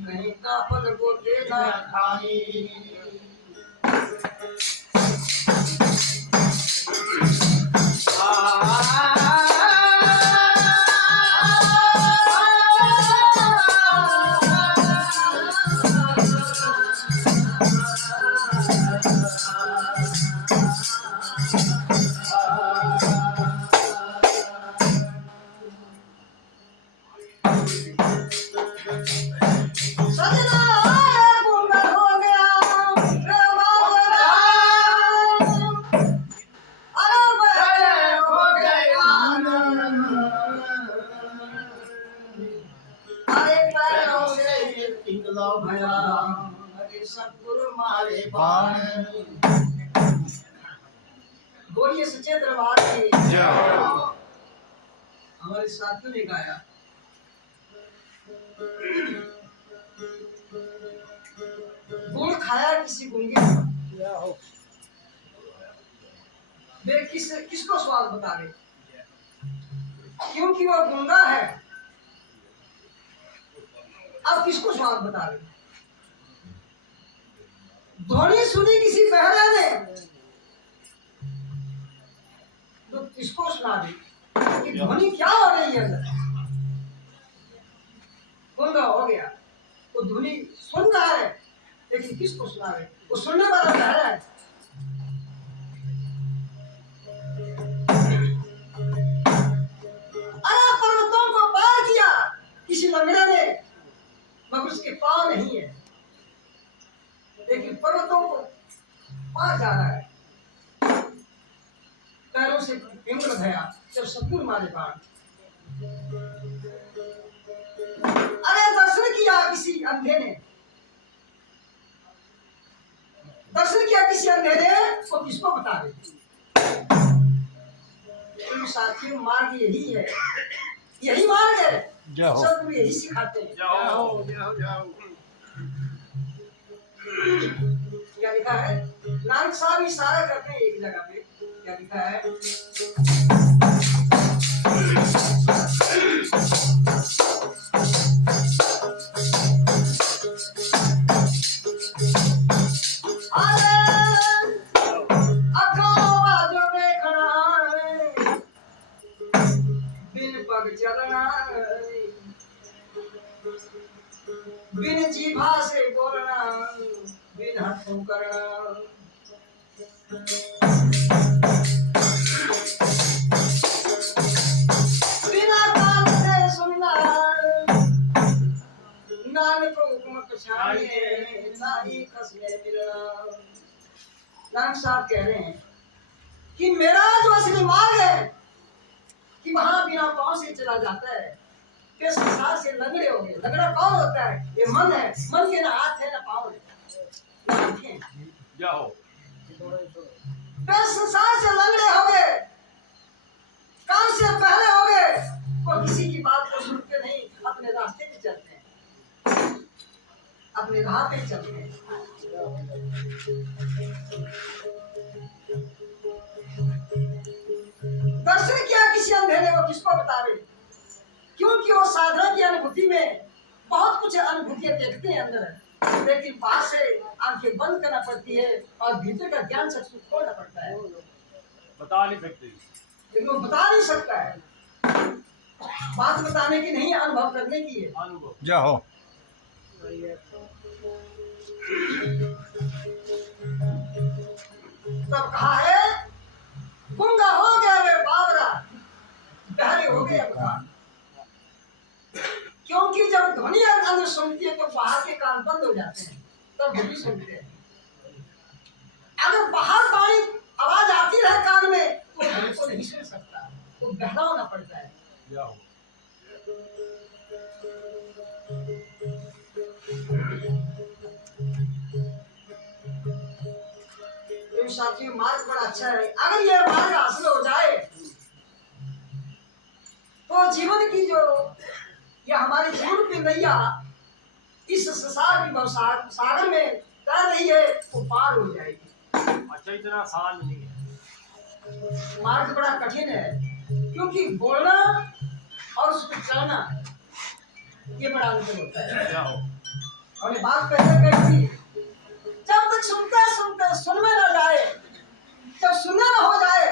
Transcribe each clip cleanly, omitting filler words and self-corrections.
कहीं का फल को देना खाई सतगुरु मारे बाण बोलिए सच्चे दरबार की हमारे साथियों ने गाया गुड़ खाया किसी गुंगे वे किसको स्वाद बता रहे क्योंकि वह गुंगा है अब किसको स्वाद बता रहे ध्वनि सुनी किसी बहरे ने तो किसको सुना दी कि ध्वनि क्या हो रही है अंदर गुंगा हो गया वो ध्वनि सुन रहा है लेकिन किसको सुना रहे वो सुनने वाला बहरा है पर्वतों को पार किया किसी लंगड़े ने मगर उसके पांव नहीं है लेकिन पर्वतों को पार जा रहा है पैरों से पिंगल भया जब सतगुरु मारे बाण अरे दर्शन किया किसी अंधे ने दर्शन किया किसी अंधे ने वो किसको बता दे साथियों मार्ग यही है यही मार्ग है सब यही सिखाते हैं जाओ जाओ जाओ क्या लिखा है नानक साहब इशारा करते हैं एक जगह पे क्या लिखा है बिन जीभा से बोलना बिन हाथों करना बिना कान से सुनना नानक हुक्म पछाड़िए नाही कसले मिलना नानक साहब कह रहे हैं कि मेरा जो असली मार्ग है कि वहां बिना पांव से चला जाता है, पेट संसार से लंगड़े हो गए। लंगड़ा कौन होता है? ये मन है। मन के ना हाथ है ना पाँव है ना आंखें। जाओ पेट संसार से लंगड़े हो गए, कान से पहले हो गए, वो किसी की बात को सुनते नहीं, अपने रास्ते पे चलते हैं, अपने राह पे चलते हैं। दर्शन किया किसी अंधे ने, वो किसको बतावे? क्योंकि वो साधना की अनुभूति में बहुत कुछ अनुभूतियां देखते हैं अंदर, लेकिन बाहर से आंखें बंद करना पड़ती है और भीतर का ज्ञान चक्षु खोलना पड़ता है। बता नहीं सकते, लेकिन वो बता नहीं सकता है। बात बताने की नहीं, अनुभव करने की है। अनुभव जाओ तब कहा है, गूंगा हो गया वे बावरा, बहरे हो गए अब कान। क्योंकि जब ध्वनि अंदर सुनती है तो बाहर के कान बंद हो जाते हैं, तब ध्वनि सुनते हैं। अगर बाहर बाणी आवाज आती रहे कान में तो ध्वनि को नहीं सुन सकता, तो बहरा होना पड़ता है। जाओ तो साथियों, मार्ग बड़ा अच्छा है। अगर ये मार्ग हासिल हो जाए तो जीवन की जो ये हमारे जीवन की नैया इस संसार की सागर में तैर रही है वो पार हो जाएगी। अच्छा, इतना आसान नहीं है, मार्ग बड़ा कठिन है, क्योंकि बोलना और उसको चलना ये बड़ा अंतर होता है। जाओ हमने बात पहले कही थी, जब तक सुनते सुनते सुन में न जाए, जब सुनना न हो जाए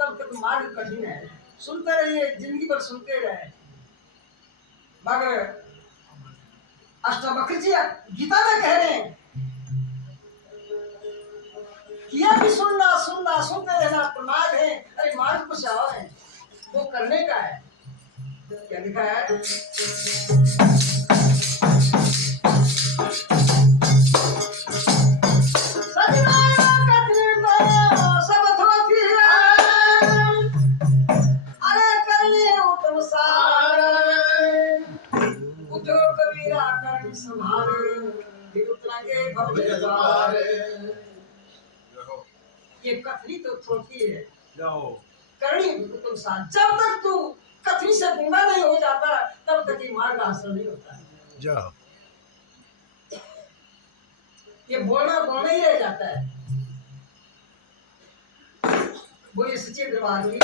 तब तक मार्ग कठिन है। सुनते रहिए, जिंदगी भर सुनते रहे। मगर अष्टावक्र जी गीता में कह रहे हैं, किया भी सुनना सुनना सुनते रहना प्रमाद है। अरे मार्ग कुछ और है, वो करने का है। क्या लिखा है? ये कथनी तो थोड़ी है, जाओ करनी तुम साथ। जब तक तू कथनी से गूंगा नहीं हो जाता तब तक ये मार्ग हासिल नहीं होता है। जाओ ये बोलना बोलना ही रह जाता है। बोलिए सच्चे दरबार की।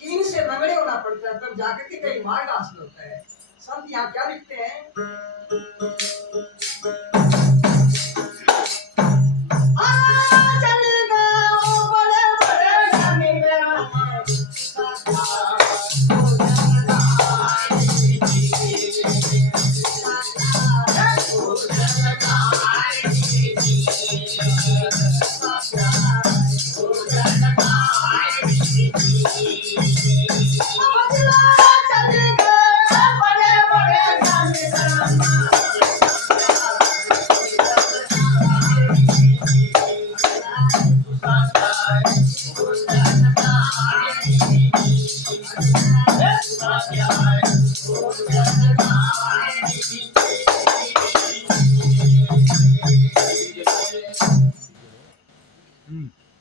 इनसे लंगड़े होना पड़ता है, तब जाकर के कहीं मार्ग हासिल होता है। संत यहाँ क्या लिखते हैं?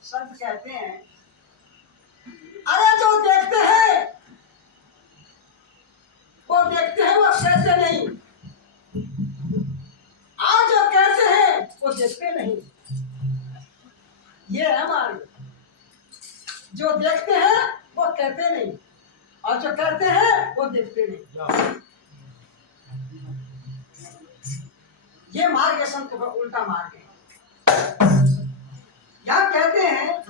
संत कहते हैं, अरे जो देखते हैं वो देखते हैं, वो कहते नहीं। आज जो कहते हैं वो देखते नहीं। ये है मार्ग। जो देखते हैं वो कहते नहीं, और जो कहते हैं वो देखते नहीं। ये मार्ग है संत का, उल्टा मार्ग है। यहाँ कहते हैं,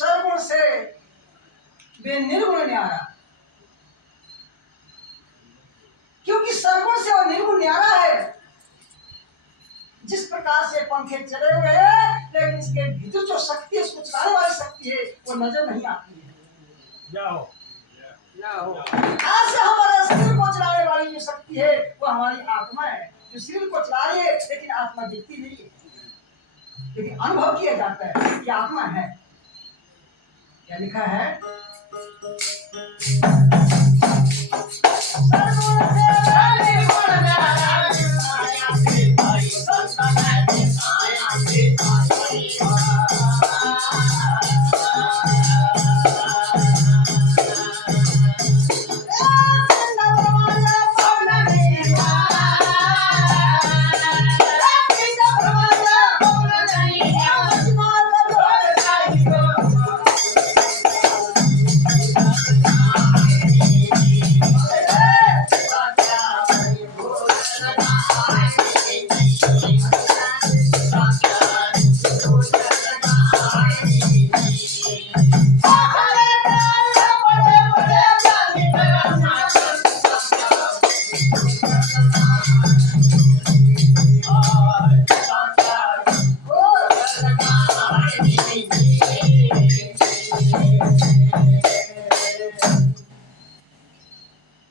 सर्वगुण से वे निर्गुण न्यारा, क्योंकि सर्वगुण से वो निर्गुण न्यारा है। जिस प्रकार से पंखे चले हुए हैं, लेकिन इसके भीतर जो शक्ति है, उसको चलाने वाली शक्ति है, वो नजर नहीं आती है। जाओ जाओ ऐसे हमारे शरीर को चलाने वाली जो शक्ति है, वो हमारी आत्मा है, जो शरीर को चला रही है, लेकिन आत्मा दिखती नहीं है, लेकिन अनुभव किया जाता है कि आत्मा है। क्या लिखा है?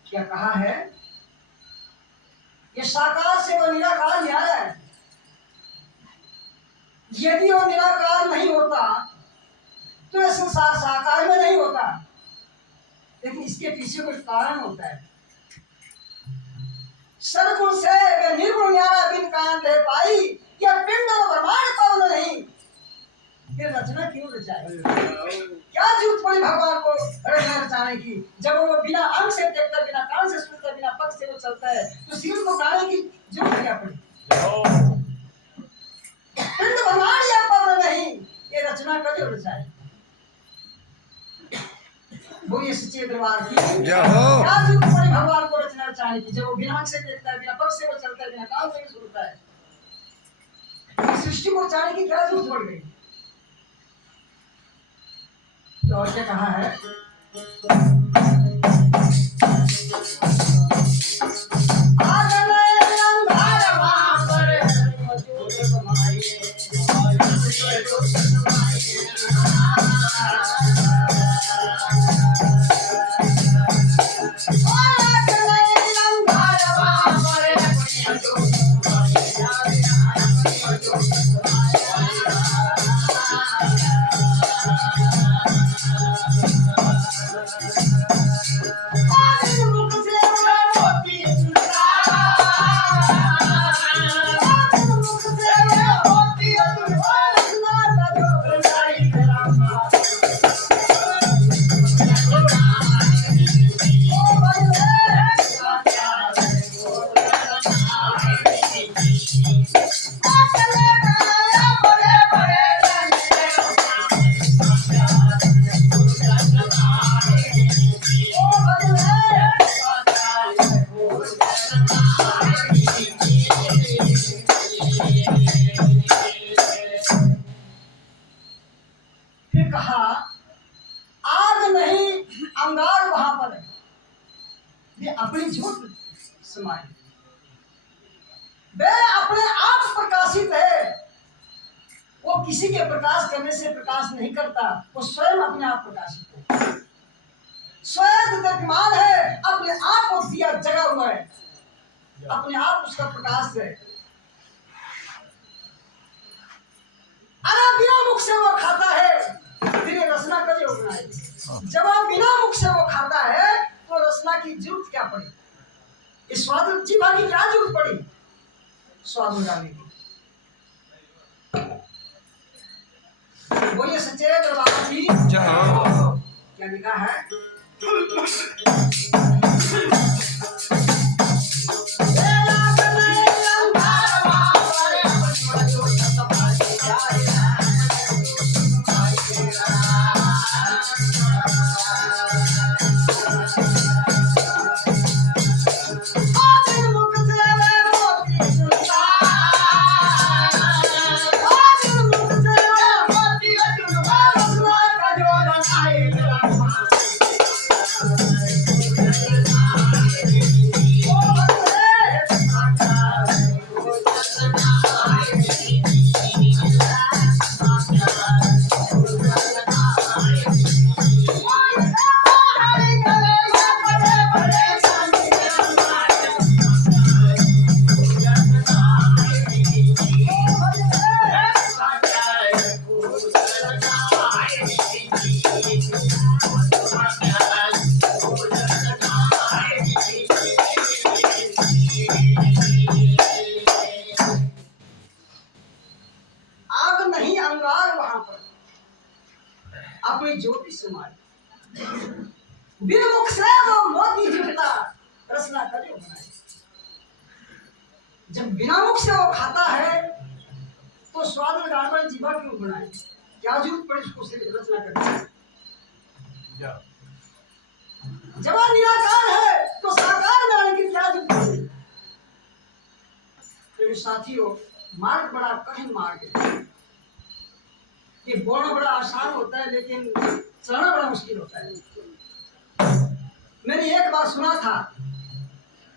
क्या कहा है? ये साकार से वो निराकार न्यारा है। यदि वो निराकार नहीं होता तो ये संसार साकार में नहीं होता, लेकिन इसके पीछे कुछ कारण होता है। सर्वगुण से वे निर्गुण न्यारा बिन कांत है पाई, यह पिंड और ब्रह्मांड कौन नहीं, फिर रचना क्यों रचाई? क्या जरूरत पड़ी भगवान को रचना रचाने की, जब वो बिना अंग से देखता, बिना कान से सुनता, बिना पग से वो चलता है, तो शरीर को बनाने की जरूरत क्या पड़ी? पिंड ब्रह्मांड या कौन नहीं, ये रचना कभी रचाई? वो ये सच्चे दरबार की क्या जरूरत पड़ी भगवान को रचना रचाने की, जब वो बिना अंग से देखता है, बिना पग से वो चलता है, बिना कान से सुनता है, सृष्टि को रचाने की क्या जरूरत पड़ गई? तो और क्या कहा है? अपनी ज्योत समाये, वे अपने आप प्रकाशित है। वो किसी के प्रकाश करने से प्रकाश नहीं करता, वो स्वयं अपने आप प्रकाशित है, स्वयं विद्यमान है, अपने आप को दिया जगा हुआ है, अपने आप उसका प्रकाश है। अरे बिना जब आप बिना मुख से वो खाता है तो रसना की जरूरत क्या पड़ी? इस स्वाद जीभा की क्या जरूरत पड़ी स्वाद में डालने की? बोलिए सच्चे दरबार की क्या लिखा है? अपनी ज्योति समाई बिन मुख से वो मोती जुटता रसना करे बनाए। जब बिना मुख से वो खाता है तो स्वाद में गाड़बड़ जीवा क्यों बनाए? क्या जरूरत पड़ी उसको से रचना करने? जब वो निराकार है तो साकार बनाने की क्या जरूरत पड़ी? तो साथियों मार्ग बड़ा कठिन मार्ग है। ये बोलना बड़ा आसान होता है लेकिन चलना बड़ा मुश्किल होता है। मैंने एक बार सुना था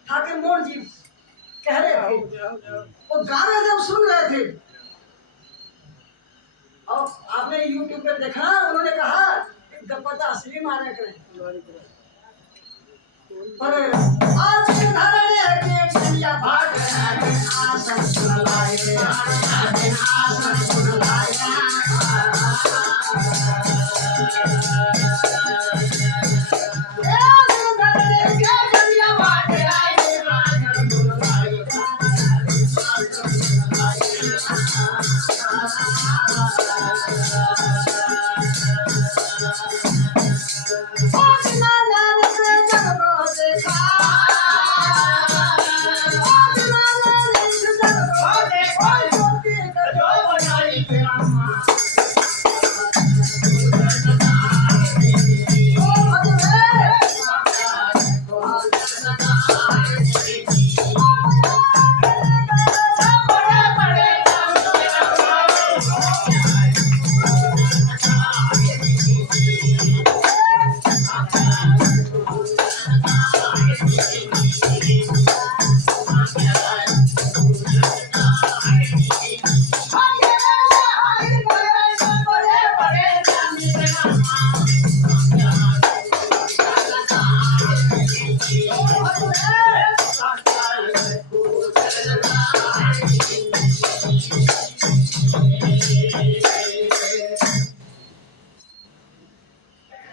ठाकुर मोहन जी कह रहे थे, वो गाना जब सुन रहे थे और आपने YouTube पे देखा, उन्होंने कहा गप्पा असली माने करें पर आज के धारण है कि दुनिया भाग है आसन सुन लाए आसन सुन लाए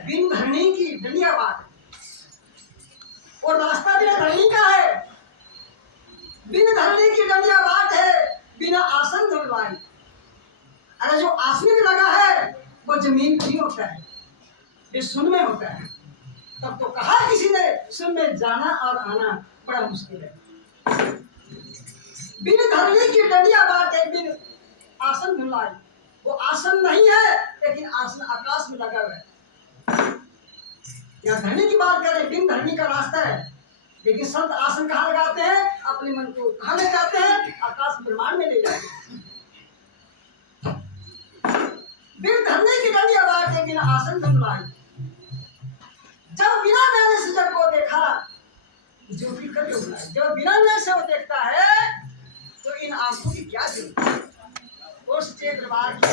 बिन धरनी की डंडिया बात और रास्ता बिना धरनी का है। बिन धरनी की डंडिया बात है बिना आसन धुलवाई। अरे जो आसन में लगा है वो जमीन पर नहीं होता है, ये सुन में होता है। तब तो कहा किसी ने सुन में जाना और आना बड़ा मुश्किल है। बिन धरनी की डंडिया बात है बिन आसन धुलवाई। वो आसन नहीं है लेकिन आसन आकाश में लगा हुआ है। या धरनी की बात करें, बिन धरनी का रास्ता है लेकिन संत आसन कहाँ लगाते हैं? अपने मन को कहाँ ले जाते हैं? आकाश ब्रह्मांड में ले जाते हैं। बिन धरनी की डंडिया बात है बिना आसन धुलवाई। जब बिना नैने से जग को देखा ज्योति कभी उगलाई। जब बिना नैने से वो देखता है तो इन आंखों की क्या जरूरत है? और सच्चे दरबार की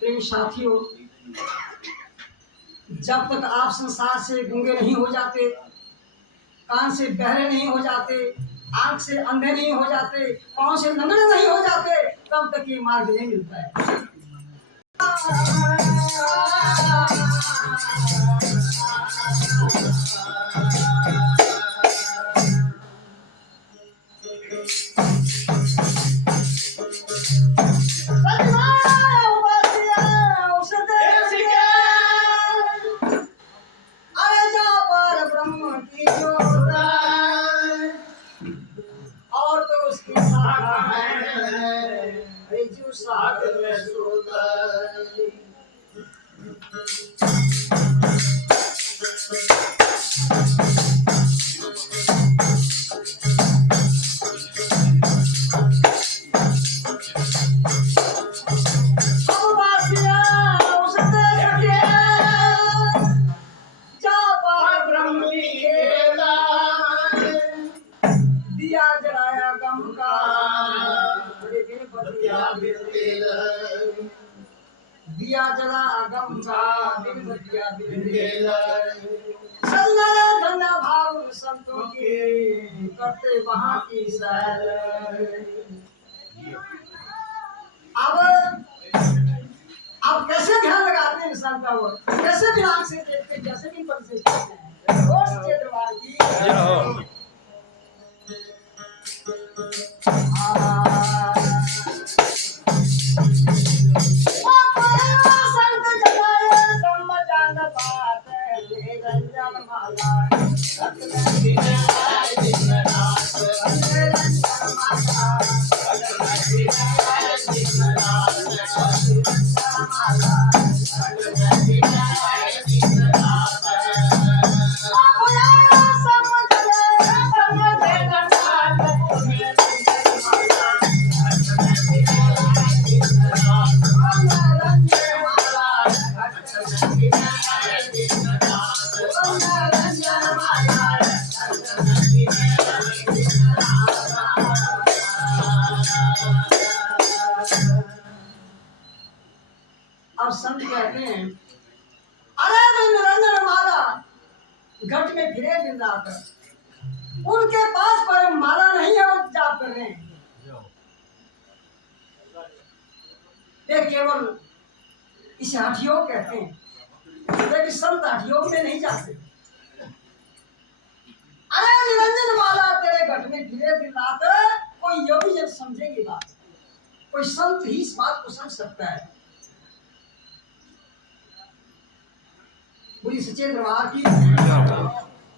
प्रेमी साथियों, जब तक आप संसार से गूंगे नहीं हो जाते, कान से बहरे नहीं हो जाते, आंख से अंधे नहीं हो जाते, पांव से लंगड़े नहीं हो जाते, तब तक ये मार्ग नहीं मिलता है। और तो उसकी शाखा है जो सागर में सोता। दिया जलाया गम का दिया जला गम का दिन बतिया धन्य भाव संतों के करते वहां की सैर। अब कैसे ध्यान लगाते हैं इंसान का, वो कैसे भी आंख से देखते हैं, कैसे भी पल से देखते हैं। और सच्चे दरबार की अब संत कहते हैं, अरे निरंजन माला घट में फिरे दिन रात, उनके पास कोई माला नहीं है, वो जाप कर रहे हैं। ये केवल इसे हठयोग कहते हैं, लेकिन संत हठयोग में नहीं जाते। अरे निरंजन माला तेरे घट में फिरे दिन रात, कोई योगी जब समझेगी बात, कोई संत ही इस बात को समझ सकता है। पूरी सच्चे दरबार की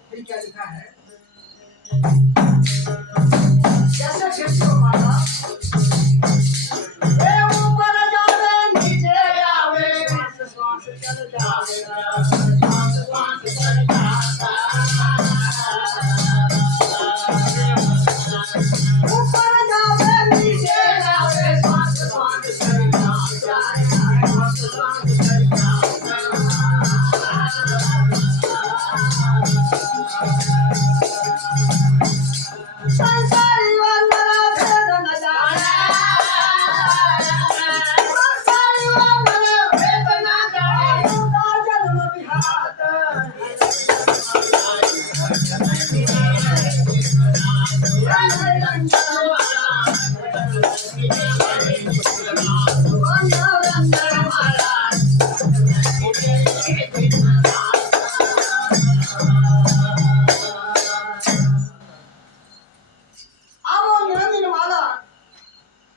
फिर क्या लिखा है, कैसे फिर माला ऊपर जावे नीचे आवे, श्वास चल जावे, श्वास चल जाता, ऊपर जावे नीचे आवे, श्वास चल जाता, श्वास चल जाता। संसारी वंदना भेद न जाने, संसारी वंदना भेद न जाने, उनका जन्म विहात,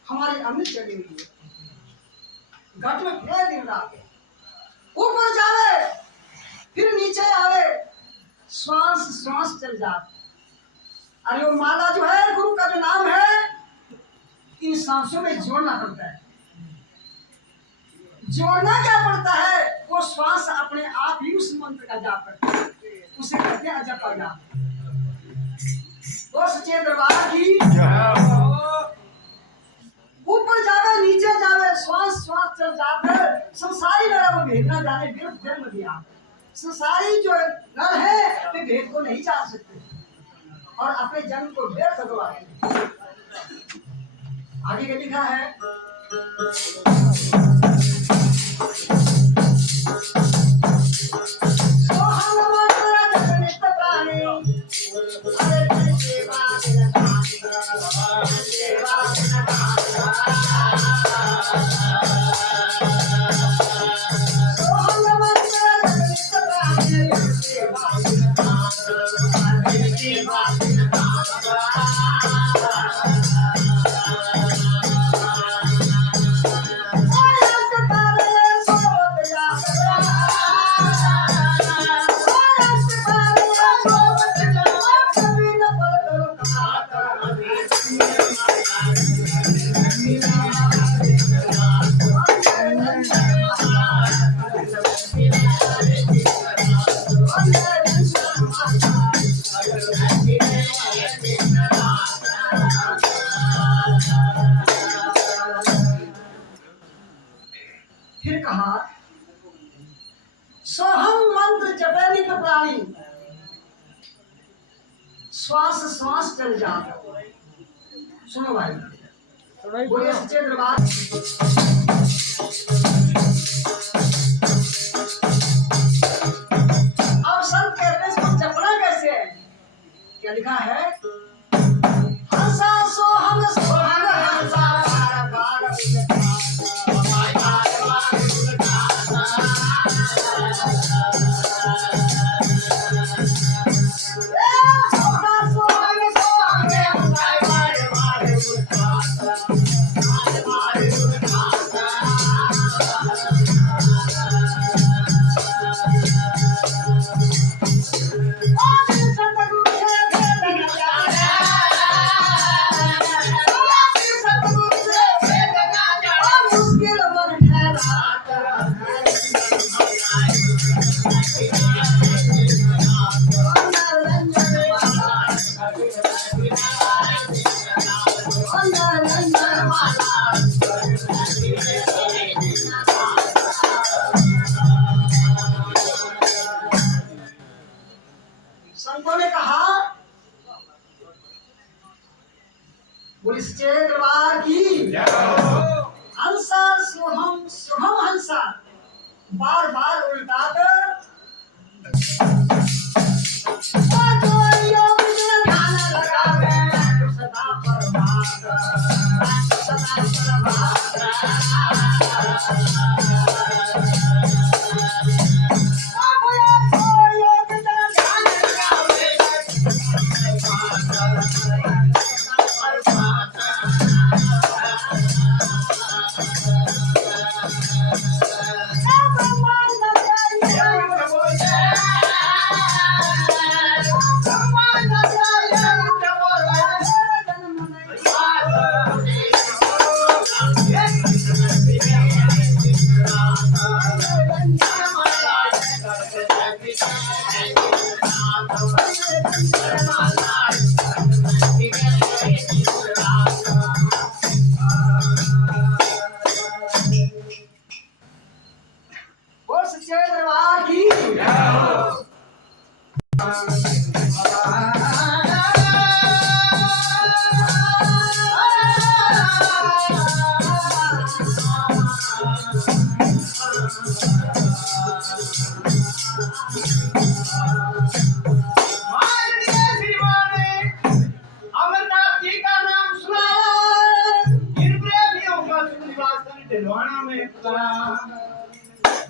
हमारी अमृत चली हुई है, घट में फिर दिन रात, ऊपर जावे फिर नीचे आवे, श्वास श्वास चल जाता। अरे वो माला जो है, गुरु का जो नाम है, इन सांसों में जोड़ना पड़ता है। जोड़ना क्या पड़ता है, वो श्वास अपने आप ही उस मंत्र का जाप करता है, उसे कहते हैं अजप का जाप। वो सच्चे दरबार की ऊपर ऊपर जावे नीचे जावे श्वास श्वास चल जाते संसारी नर वो भेद ना जाने व्यर्थ जन्म दिया। संसारी जो नर है वे भेद को नहीं जान सकते और अपने जन्म को व्यर्थ गवाते। आगे क्या लिखा है? फिर कहा सोहम मंत्र जपे नित प्राणी श्वास श्वास चल जाता। सुनो भाई बोलिए सच्चे दरबार। अब संत कहते हैं इसको जपना कैसे है? क्या लिखा है? हंसा सोहम सोहम हंसा बार बार संतों ने कहा बुलिस्चे दरबार की हंसा सोहम सोहम हंसा बार बार उल्टा कर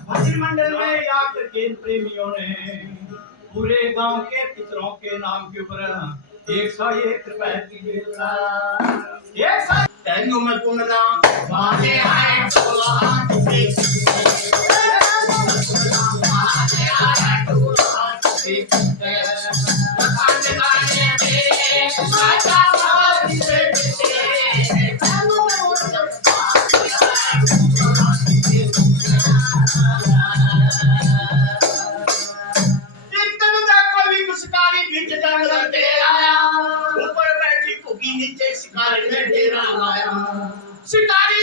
भजन मंडल में आकर के प्रेमियों ने पूरे गांव के पितरों के नाम के ऊपर 101 रुपए की बेचना। एक साथ तेनु में कुंडला बाजे आए टोला शिकारी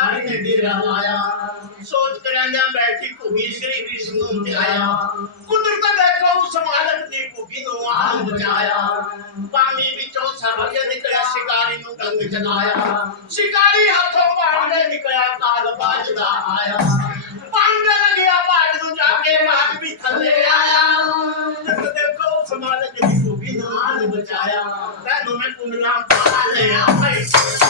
प्यार ने डेरा लाया सोच करांदा बैठी घुगी श्री विष्णु ते आया कुदरत देखो उस मालक ने घुगी नु आम बचाया पानी विचों सरज निकला शिकारी नु गंग जगाया शिकारी हाथों पांडे निकला काल बाजदा आया पांडे लगया बाज नु जाके बाज भी थले आया कुदरत देखो उस मालक ने घुगी नु आम बचाया तैनू मैं कुंडला पा लिया भाई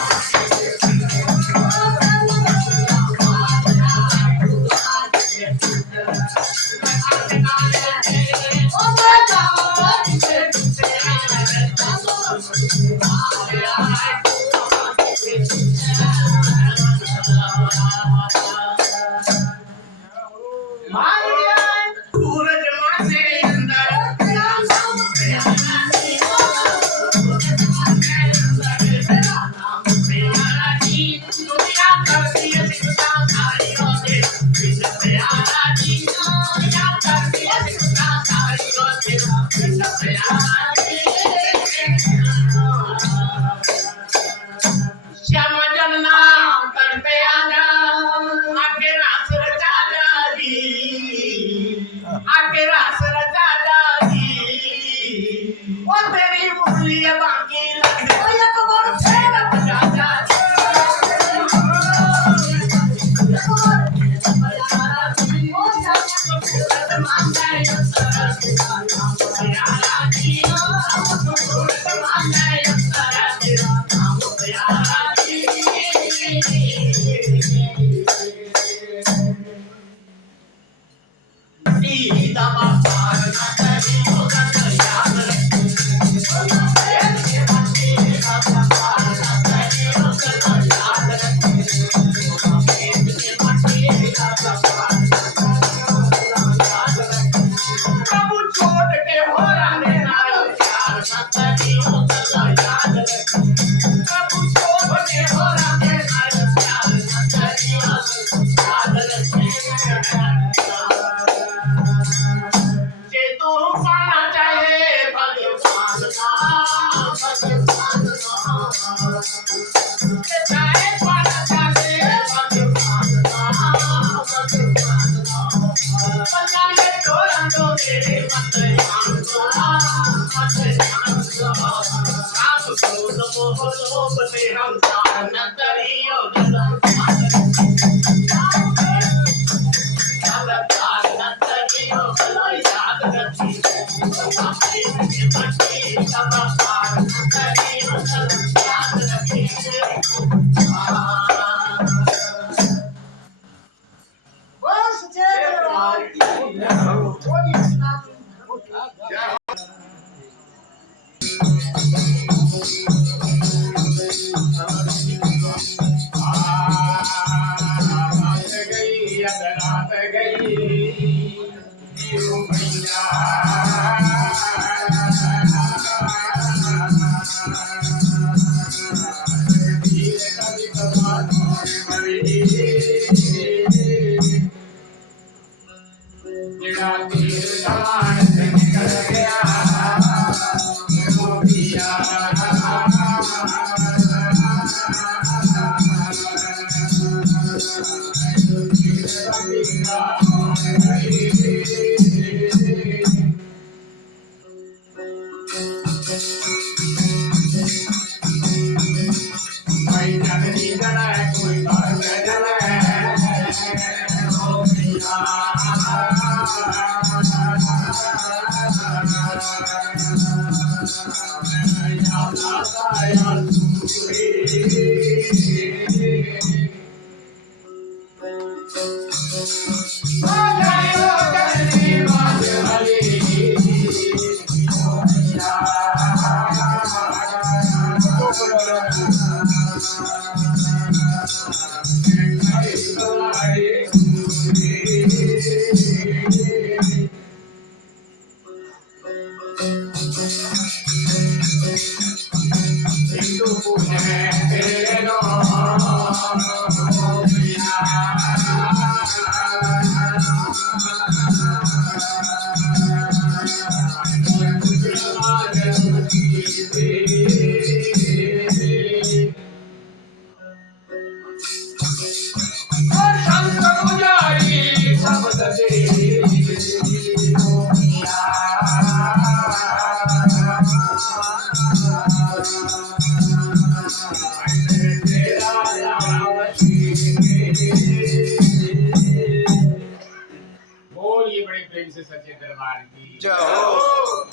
बोलिए बड़े प्रेम से सच्चे दरबार की जय हो।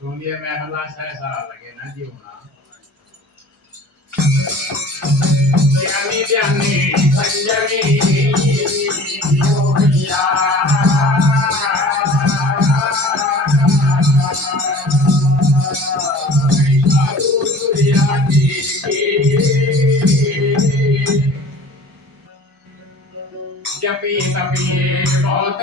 सुनिए महला ऐसा लगे ना जी होना ज्ञानी ज्ञानी संजमी योगिया जपी तपी बहुत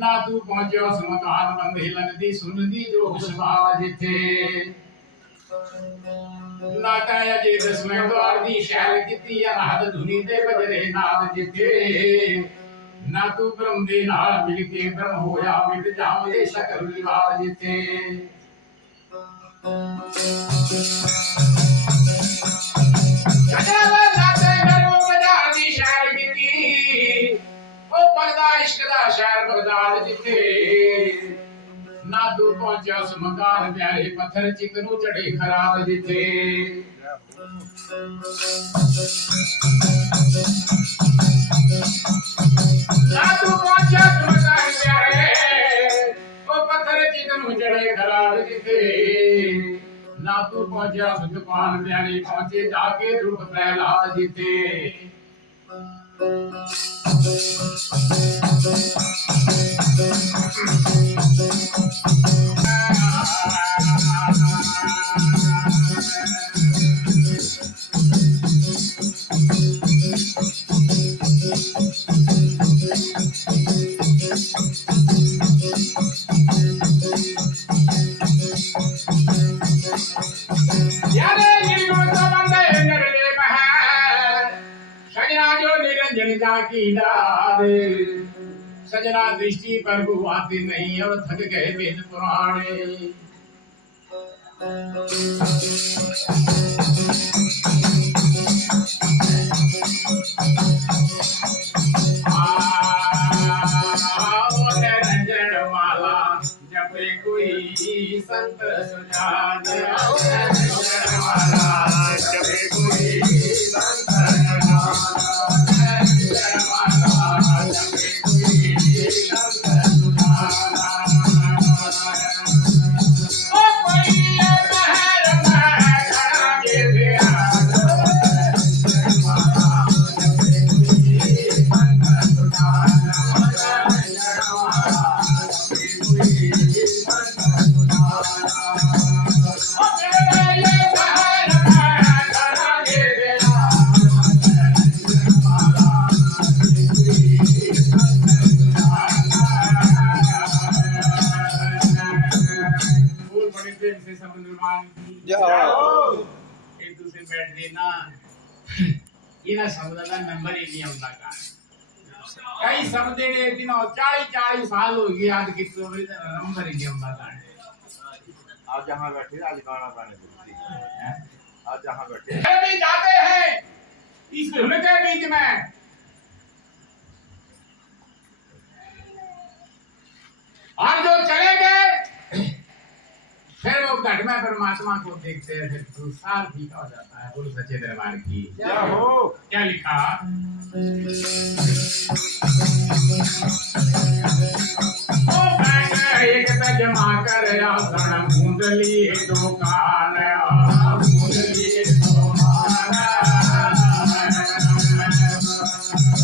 ना तू पहुंचो सुमकान बंदे लगदी सुनदी जो खुशबाज थे ना काया जे दसवें द्वार दी शहर किती अनाद धुनी दे बजरे नाद जिथे ना तू ब्रह्म दे नाल मिल के ब्रह्म होया मिट जावे सकल विवाद जिथे जड़वा जाते घरों बाजार दी शहर किती ओ पगदा इश्क दा शहर बगदाद जिथे ना तू पहुंचा सुमकान प्यारे पत्थर चिकनू चढ़े खराब जिथे ना तू पहुंचा सुमकान प्यारे ओ पत्थर चिकनू चढ़े खराब जिथे ना तू पहुंचा सुमकान प्यारे पहुंचे जाके दुख प्रहलाद जिथे सजना दृष्टि पर आती नहीं और थक गए वेद पुराणे रंजन वाला जब कोई संत सुजान रंजन वाला जब कोई संत नंबर ही नहीं आता कई शब्द दिन 40 साल हो गए आज किसी नंबर ही नहीं आता आप जहाँ बैठे आज गाना गाने आज जहाँ बैठे भी जाते हैं इस धुन के बीच में और जो चले गए फिर वो घट में परमात्मा को देखते हैं फिर संसार फीका हो जाता है गुरु सच्चे दरबार की क्या हो क्या लिखा ओ मैं एक तजमा कर आसन मुंडली दुकान मुंडली दुकान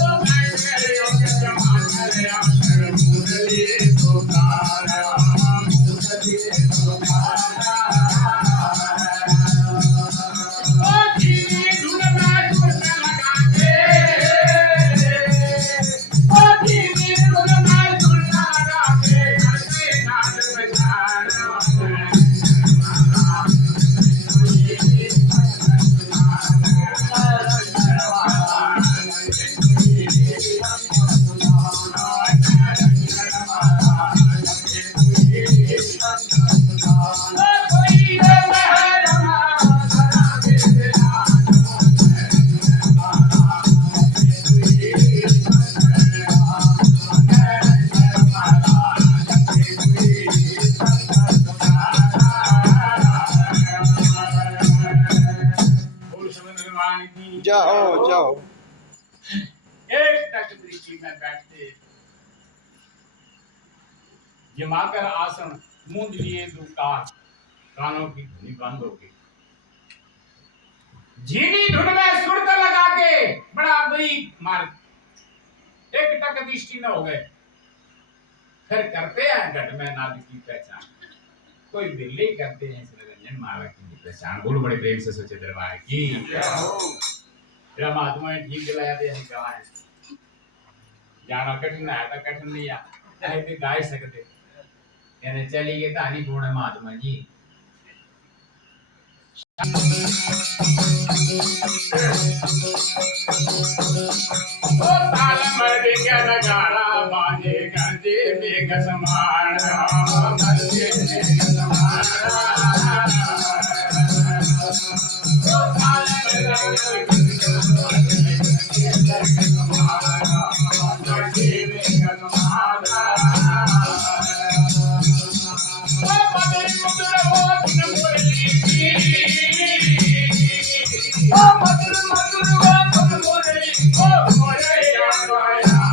ओ मैं एक तजमा कर आसन मुंडली दुकान मुंडली दुकान जाओ। एक टक दृष्टि में बैठते जमाकर आसन मूंद लिए दुकार कानों की धुनी बंद हो गई झीनी धुन में सुर तो लगा के बड़ा बरीक मार एक टक दृष्टि न हो गए फिर करते हैं घट में नाद की पहचान कोई बिल्ली करते हैं निरंजन महाराज की पहचान बोलो बड़े प्रेम से सच्चे दरबार की तेरा महात्मा ने ठीक दिलाया थे यही कहा है जाना कठिन है तो कठिन नहीं है भी गाय सकते कहने चली गई कहानी पूर्ण महात्मा जी ओ ताल मर्द क्या नगाड़ा बाजे गंजे मेघ समाना गंजे मेघ समाना ओ ताल मर्द गंजे मेघ समाना ओ पति पुत्र हो दिन मुरली ओ मधुर मधुर हो दिन मुरली ओ मोरे आया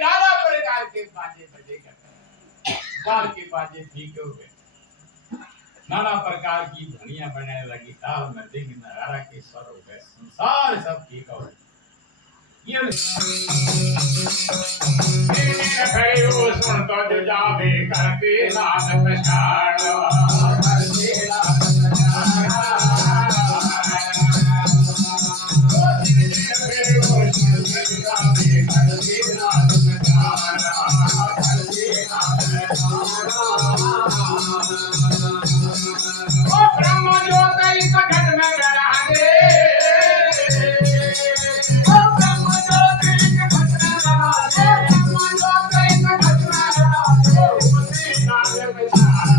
नाना प्रकार के बाजे बजेगा ताल के बाजे ठीक हो गए नाना प्रकार की ध्वनियां बनने लगी ताल में दिन नगारा के स्वर हो गए संसार सब ठीक हो गए ये खड़े हो सुन तो जो जावे करके नाद पछाड़ करके नाद ब्रह्म ज्योति घट में विराजे ओ ब्रह्म ज्योति घट में विराजे ब्रह्म ज्योति घट में विराजे उसी नाद विचार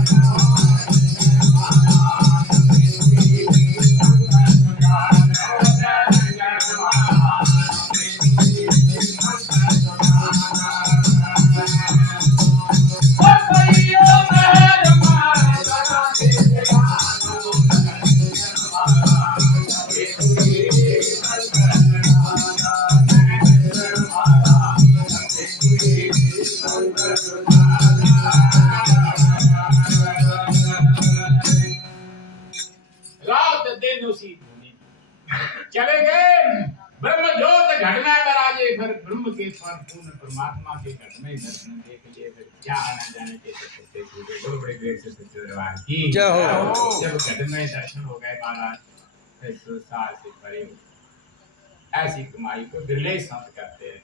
रात दिन उसी धुनी चले गए ब्रह्म ज्योत घट में विराजे फिर ब्रह्म के स्वर पूर्ण परमात्मा के घट में दर्शन के लिए फिर क्या आना जाने के सत्य छूटे बड़े बड़े ग्रेट से सत्य दरबार की जय हो जब घट में दर्शन हो गए महाराज फिर संसार से परे ऐसी कमाई को बिरले संत करते हैं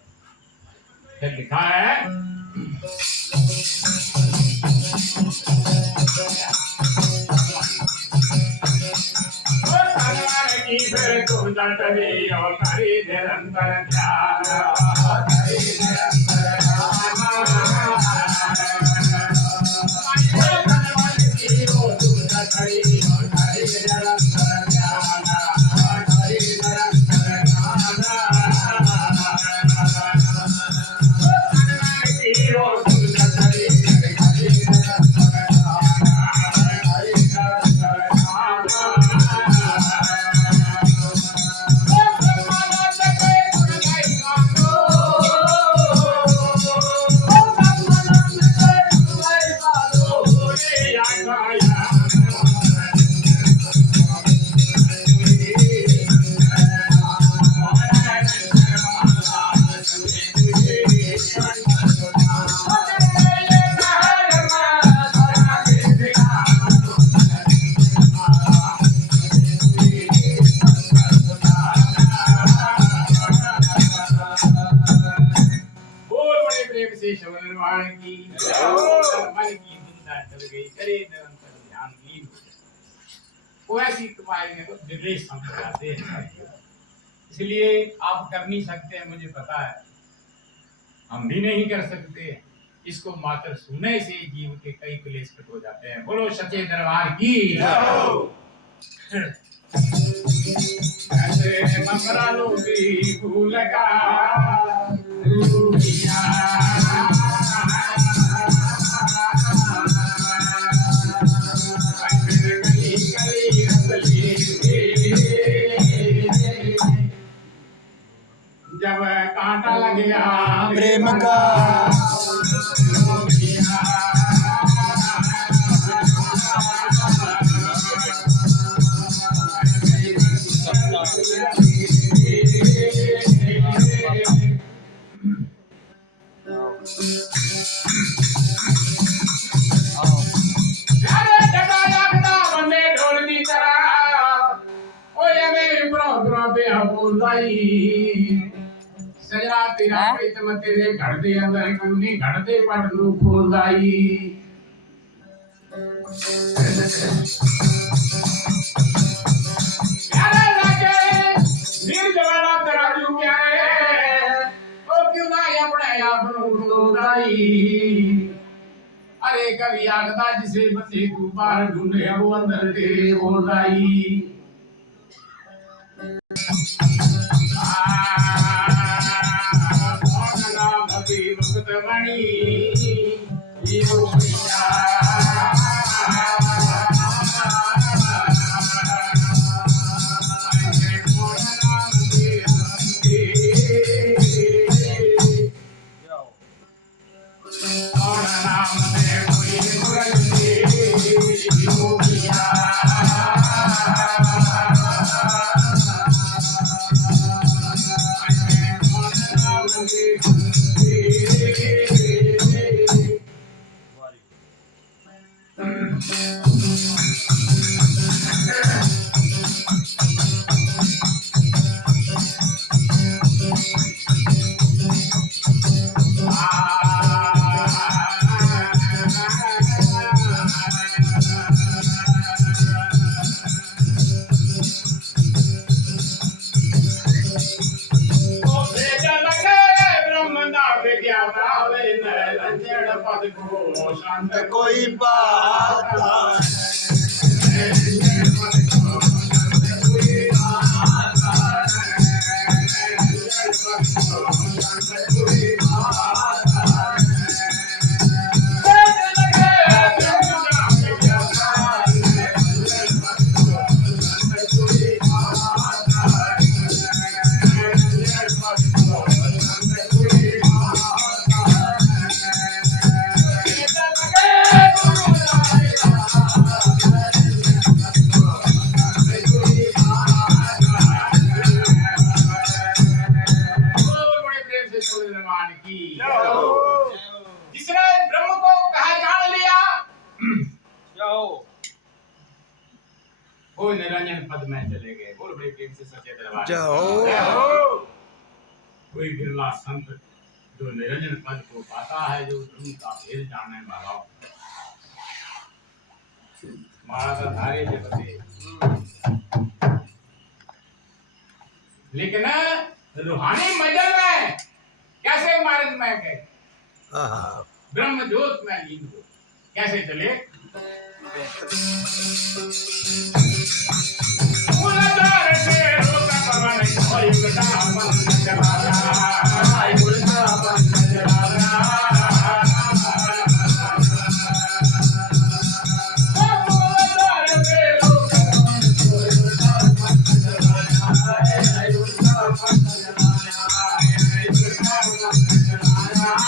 फिर लिखा है की फिर तू जटरी और करी निरंतर ध्यान करी निरंतर निर्वाण की मन की दुंदा चल गई करे निरंतर ध्यान लीन हो गए वो ऐसी कमाएंगे तो विदेश संत जाते हैं। इसलिए आप कर नहीं सकते हैं, मुझे पता है, हम भी नहीं कर सकते। इसको मात्र सुनने से जीव के कई क्लेश कट हो जाते हैं। बोलो सच्चे दरबार की। ऐसे ममरा लोगी फूल का रूपिया, गली गली रसली जब कांटा लग गया प्रेम का सजरा तेरा प्रीतम तेरे घर दे अंदर कुन्नी घर दे पड़ लू फूलदाई। प्यारे लागे नीर जवाना तेरा जू प्यारे ओ क्यों ना अपने आप नु फूलदाई। अरे कभी आगदा जिसे बंदे तू बाहर ढूंढे वो अंदर तेरे फूलदाई। कोई बात जिसने ब्रह्म को कहा जान लिया वो निरंजन पद में चले गए। बोल बड़े प्रेम से सच्चे दरबार जाओ। कोई बिरला संत जो निरंजन पद को पाता है, जो ब्रह्म का भेद जानने वाला हो। महाराज धारे जपते लेकिन रूहानी मंजर में कैसे मार्ग में गए, ब्रह्म ज्योत में लीन हो कैसे चले। उलझार से रोका पवन कोई उल्टा पवन चला रहा, उल्टा पवन चला रहा। उलझार से रोका पवन कोई उल्टा पवन चला रहा, उल्टा पवन चला रहा, उल्टा पवन चला रहा।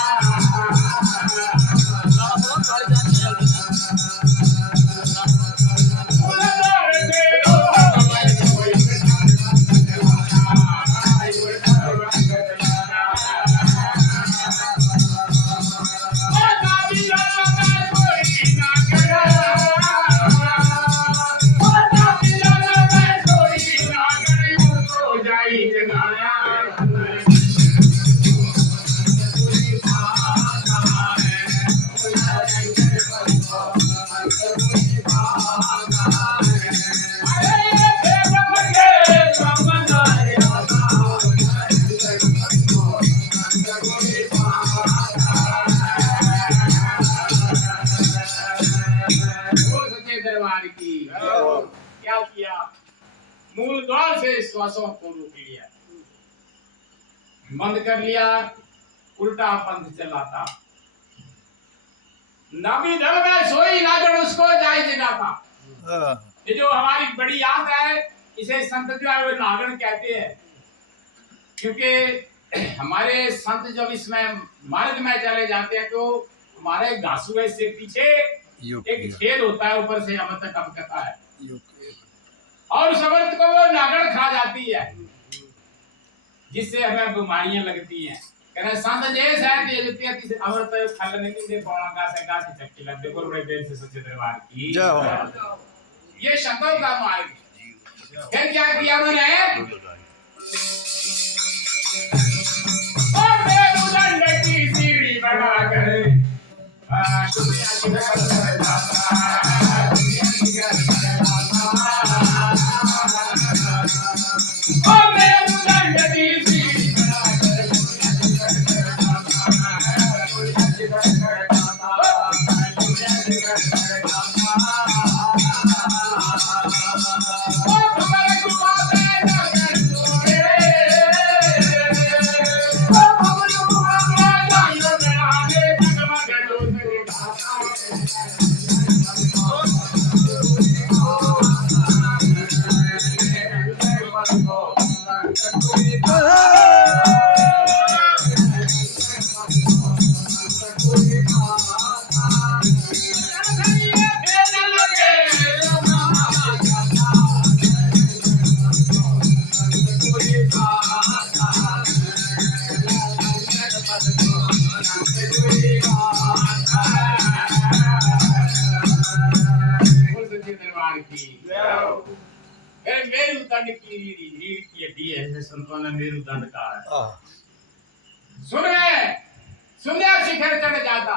से श्वासों को रोक लिया, बंद कर लिया, उल्टा पंथ चलाता। नबी दल में सोई नागण उसको जाई जगाता। ये जो हमारी बड़ी याद है, इसे संत जो है वो नागण कहते हैं, क्योंकि हमारे संत जब इसमें मार्ग में चले जाते हैं तो हमारे घासुए से पीछे एक छेद होता है, ऊपर से अमृत टपकता है और उस अमृत को वो नागण खा जाती है, जिससे हमें बीमारियां लगती हैं। कहना संत जैसे है ये जतिया किसी अमृत खाने के लिए पौड़ा का से गाछ चक्की लग देखो बड़े देर से सच्चे दरबार की जय हो। ये शब्दों का मार्ग है। फिर क्या किया उन्होंने? संतों ने मेरुदंड कहा है। सुनने शिखर चढ़ जाता,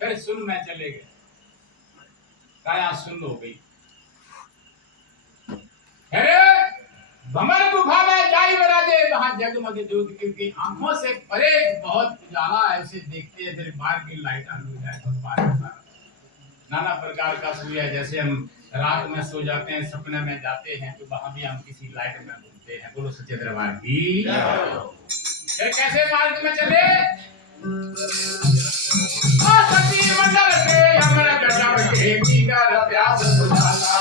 फिर सुन में चले गए, काया सुन हो गई। अरे भमर गुफा में जाई बराजे, वहां जगमग ज्योत, क्योंकि आंखों से परे बहुत उजाला है, उसे देखते हैं फिर बाहर की लाइट आने जाए तो बाहर नाना प्रकार का सूर्य, जैसे हम रात में सो जाते हैं, सपने में जाते हैं, तो वहां भी हम किसी लाइट में घूमते हैं। बोलो सच्चे दरबार की। फिर कैसे मार्ग में चले? सती मंडल से हमारा गजब के जीगर प्यास बुझाता,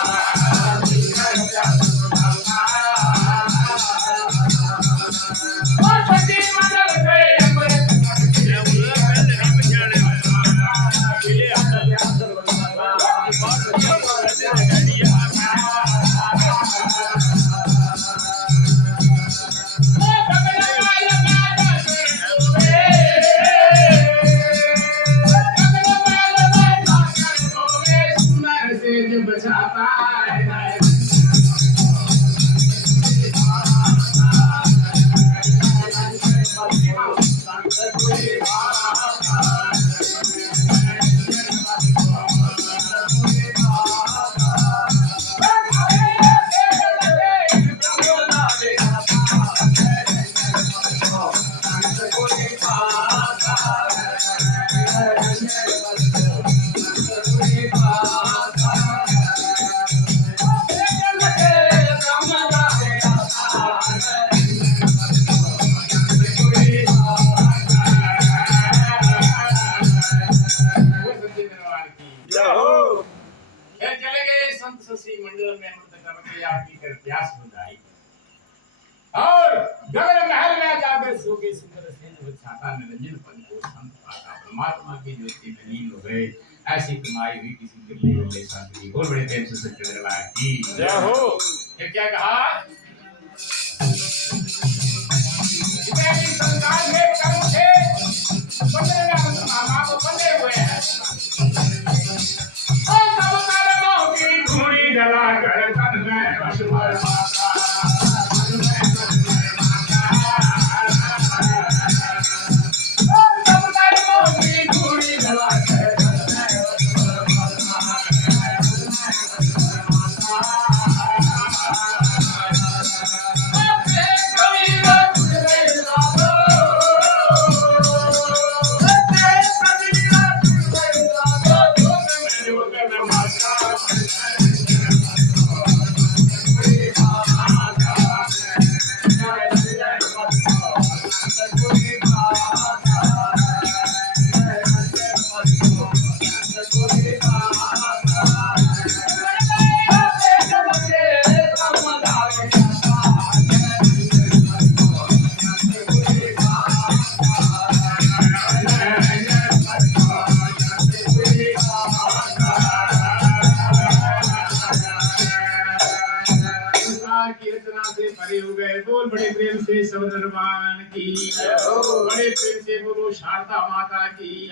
जीगर प्यास बुझाता। सती मंडल से हमारा मंडल में आपकी कर प्यास बुझाई और गगन महल में जाकर सो के सुंदर सेन छाता निरंजन पन को संत पाता, परमात्मा की ज्योति में लीन हो गए। ऐसी कमाई हुई किसी बिरले बिरले संत की। और बड़े प्रेम से सच्चे दरबार की जय हो। ये क्या कहा? इतनी संसार में कर्म थे, बंदे में मामा को बंधे हुए हैं। और सब कर्मों की धूड़ी जला कर तन में बस माता, तन में बस माता। और सब कर्मों की धूड़ी जला कर तन में बस माता, तन में बस माता। खड़े हो गए। बोल बड़े प्रेम से सब निर्माण की, बड़े प्रेम से बोलो शारदा माता की।